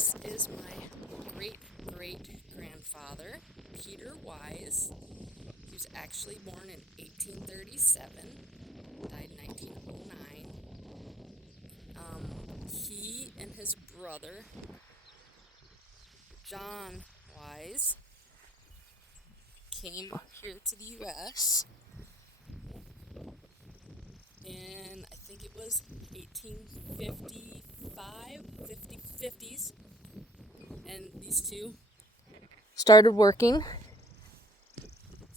This is my great-great-grandfather, Peter Weis. He was actually born in 1837, died in 1909. He and his brother, John Weis, came here to the U.S. in, I think it was 1855, 50s. And these two started working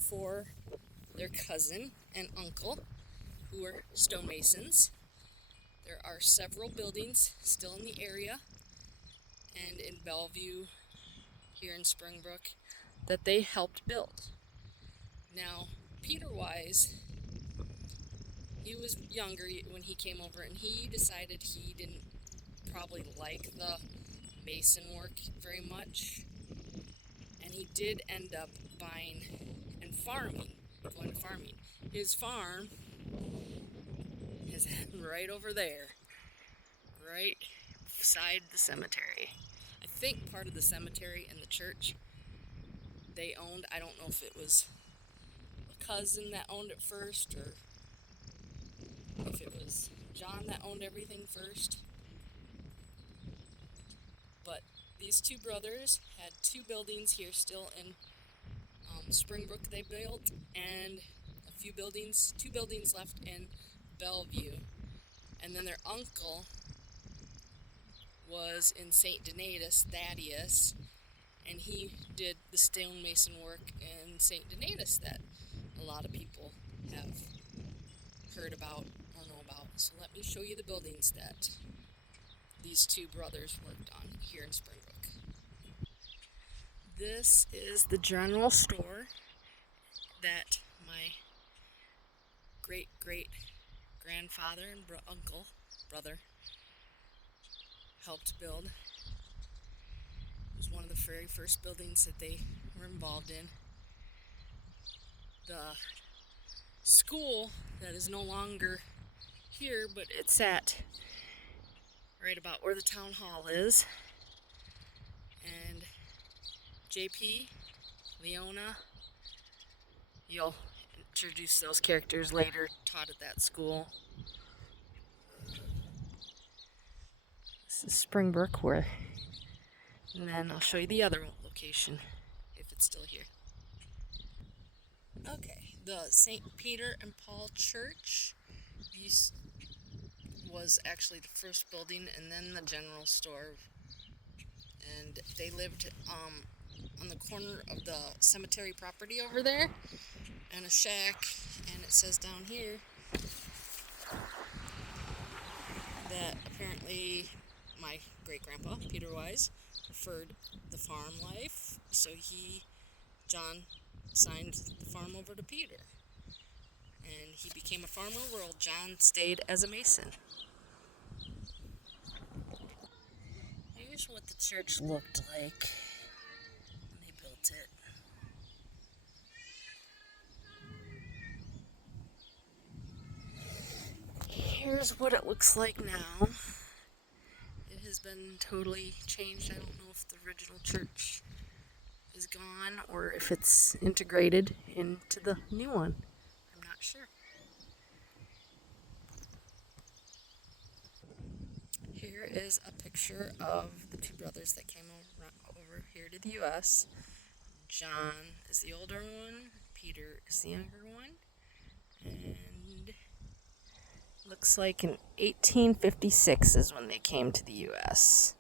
for their cousin and uncle, who were stonemasons. There are several buildings still in the area and in Bellevue, here in Springbrook, that they helped build. Now, Peter Weis, he was younger when he came over, and he decided he didn't probably like the mason work very much, and he did end up buying and going to farming. His farm is right over there, right beside the cemetery. I think part of the cemetery and the church they owned. I don't know if it was a cousin that owned it first, or if it was John that owned everything first. But these two brothers had two buildings here still in Springbrook they built, and two buildings left in Bellevue. And then their uncle was in St. Donatus, Thaddeus, and he did the stonemason work in St. Donatus that a lot of people have heard about or know about. So let me show you the buildings that these two brothers worked on here in Springbrook. This is the general store that my great-great-grandfather and brother helped build. It was one of the very first buildings that they were involved in. The school that is no longer here, but it's at right about where the town hall is. And JP, Leona, you'll introduce those characters later, taught at that school. This is Springbrook, and then I'll show you the other location, if it's still here. Okay, the St. Peter and Paul Church was actually the first building, and then the general store. And they lived on the corner of the cemetery property over there, and a shack. And it says down here that apparently my great-grandpa, Peter Weis, preferred the farm life, so John, signed the farm over to Peter. And he became a farmer while John stayed as a mason. Here's what the church looked like when they built it. Here's what it looks like now. It has been totally changed. I don't know if the original church is gone or if it's integrated into the new one. I'm not sure. Here is a picture of the two brothers that came over here to the U.S. John is the older one, Peter is the younger one, and looks like in 1856 is when they came to the U.S.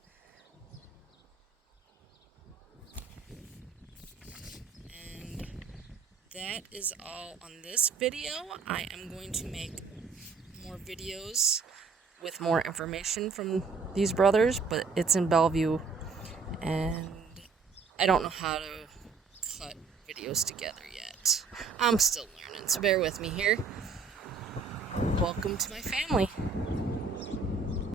And that is all on this video. I am going to make more videos with more information from these brothers, but it's in Bellevue, and I don't know how to cut videos together yet. I'm still learning, so bear with me here. Welcome to my family.